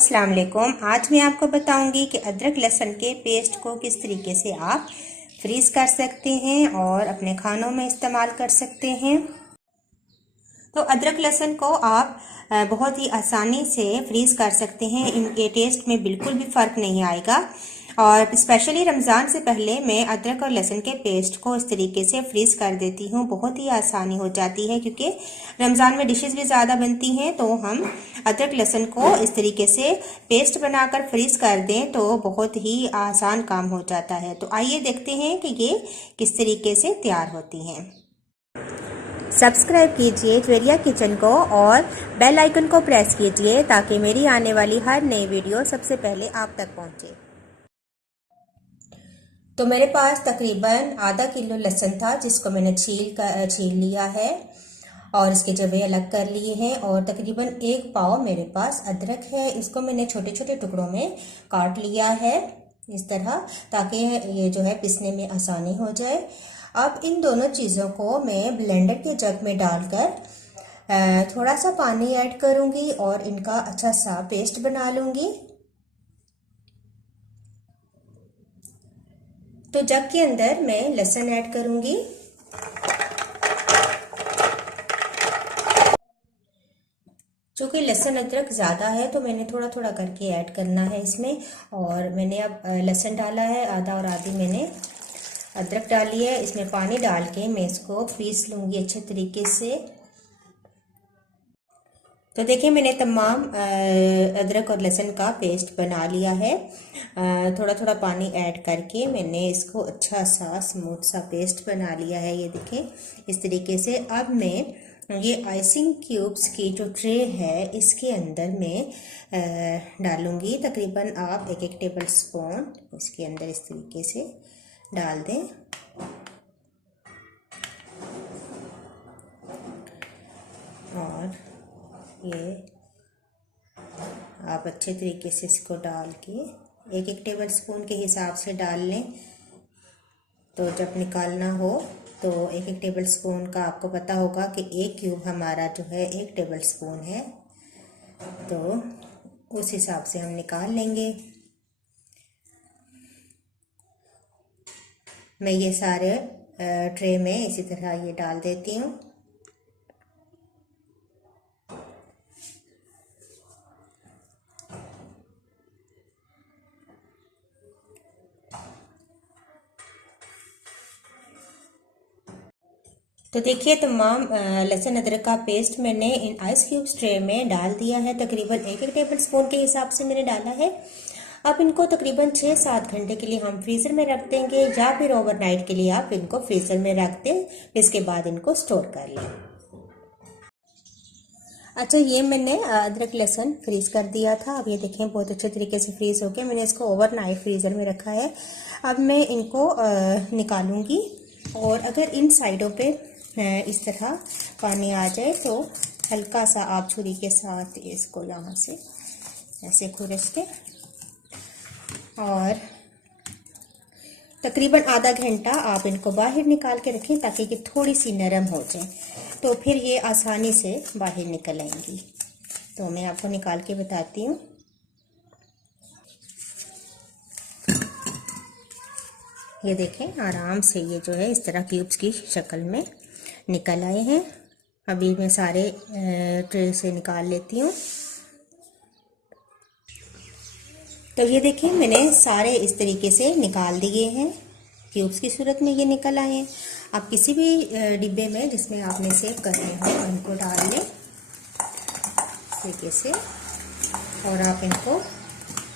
अस्सलाम वालेकुम। आज मैं आपको बताऊंगी कि अदरक लहसुन के पेस्ट को किस तरीके से आप फ्रीज कर सकते हैं और अपने खानों में इस्तेमाल कर सकते हैं। तो अदरक लहसुन को आप बहुत ही आसानी से फ्रीज कर सकते हैं। इनके टेस्ट में बिल्कुल भी फ़र्क नहीं आएगा। और स्पेशली रमज़ान से पहले मैं अदरक और लहसुन के पेस्ट को इस तरीके से फ्रीज कर देती हूँ। बहुत ही आसानी हो जाती है क्योंकि रमज़ान में डिशेस भी ज़्यादा बनती हैं, तो हम अदरक लहसुन को इस तरीके से पेस्ट बनाकर फ्रीज कर दें तो बहुत ही आसान काम हो जाता है। तो आइए देखते हैं कि ये किस तरीके से तैयार होती हैं। सब्सक्राइब कीजिए ज्वेरिया किचन को और बेल आइकन को प्रेस कीजिए ताकि मेरी आने वाली हर नई वीडियो सबसे पहले आप तक पहुंचे। तो मेरे पास तकरीबन आधा किलो लहसुन था जिसको मैंने छील लिया है और इसके जवे अलग कर लिए हैं। और तकरीबन 1 पाव मेरे पास अदरक है, इसको मैंने छोटे छोटे टुकड़ों में काट लिया है इस तरह, ताकि ये जो है पिसने में आसानी हो जाए। अब इन दोनों चीज़ों को मैं ब्लेंडर के जग में डालकर थोड़ा सा पानी ऐड करूंगी और इनका अच्छा सा पेस्ट बना लूंगी। तो जग के अंदर मैं लहसुन ऐड करूंगी। चूँकि लहसुन अदरक ज़्यादा है तो मैंने थोड़ा थोड़ा करके ऐड करना है इसमें। और मैंने अब लहसुन डाला है आधा और आधी मैंने अदरक डाली है। इसमें पानी डाल के मैं इसको पीस लूँगी अच्छे तरीके से। तो देखिए मैंने तमाम अदरक और लहसुन का पेस्ट बना लिया है। थोड़ा थोड़ा पानी ऐड करके मैंने इसको अच्छा सा स्मूथ सा पेस्ट बना लिया है। ये देखें इस तरीके से। अब मैं ये आइसिंग क्यूब्स की जो ट्रे है इसके अंदर मैं डालूंगी। तकरीबन आप 1-1 टेबल स्पून इसके अंदर इस तरीके से डाल दें। और ये आप अच्छे तरीके से इसको डाल के 1-1 टेबल स्पून के हिसाब से डाल लें। तो जब निकालना हो तो 1-1 टेबल स्पून का आपको पता होगा कि 1 क्यूब हमारा जो है 1 टेबल स्पून है, तो उस हिसाब से हम निकाल लेंगे। मैं ये सारे ट्रे में इसी तरह ये डाल देती हूँ। तो देखिए तमाम लहसुन अदरक का पेस्ट मैंने इन आइस क्यूब्स ट्रे में डाल दिया है। तकरीबन 1-1 टेबल स्पून के हिसाब से मैंने डाला है। अब इनको तकरीबन 6-7 घंटे के लिए हम फ्रीज़र में रख देंगे या फिर ओवरनाइट के लिए आप इनको फ्रीज़र में रख दें, इसके बाद इनको स्टोर कर लें। अच्छा, ये मैंने अदरक लहसुन फ्रीज कर दिया था। अब ये देखें बहुत अच्छे तरीके से फ्रीज हो गया। मैंने इसको ओवरनाइट फ्रीज़र में रखा है। अब मैं इनको निकालूंगी और अगर इन साइडों पे इस तरह पानी आ जाए तो हल्का सा आप छुरी के साथ इसको यहाँ से ऐसे खुरस के और तकरीबन आधा घंटा आप इनको बाहर निकाल के रखें ताकि ये थोड़ी सी नरम हो जाए, तो फिर ये आसानी से बाहर निकल आएंगी। तो मैं आपको निकाल के बताती हूँ। ये देखें आराम से ये जो है इस तरह क्यूब्स की शक्ल में निकल आए हैं। अभी मैं सारे ट्रे से निकाल लेती हूँ। तो ये देखिए मैंने सारे इस तरीके से निकाल दिए हैं। क्यूब्स की सूरत में ये निकल आए हैं। आप किसी भी डिब्बे में जिसमें आपने सेव करने हो इनको डाल लें इस तरीके से और आप इनको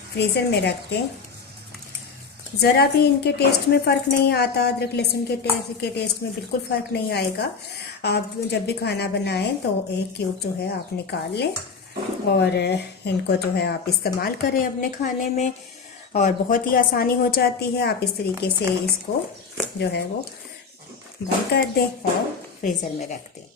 फ्रीज़र में रख दें। ज़रा भी इनके टेस्ट में फ़र्क नहीं आता। अदरक लहसुन के टेस्ट में बिल्कुल फ़र्क नहीं आएगा। आप जब भी खाना बनाएं तो 1 क्यूब जो है आप निकाल लें और इनको जो है आप इस्तेमाल करें अपने खाने में और बहुत ही आसानी हो जाती है। आप इस तरीके से इसको जो है वो बंद कर दें और फ्रीज़र में रख दें।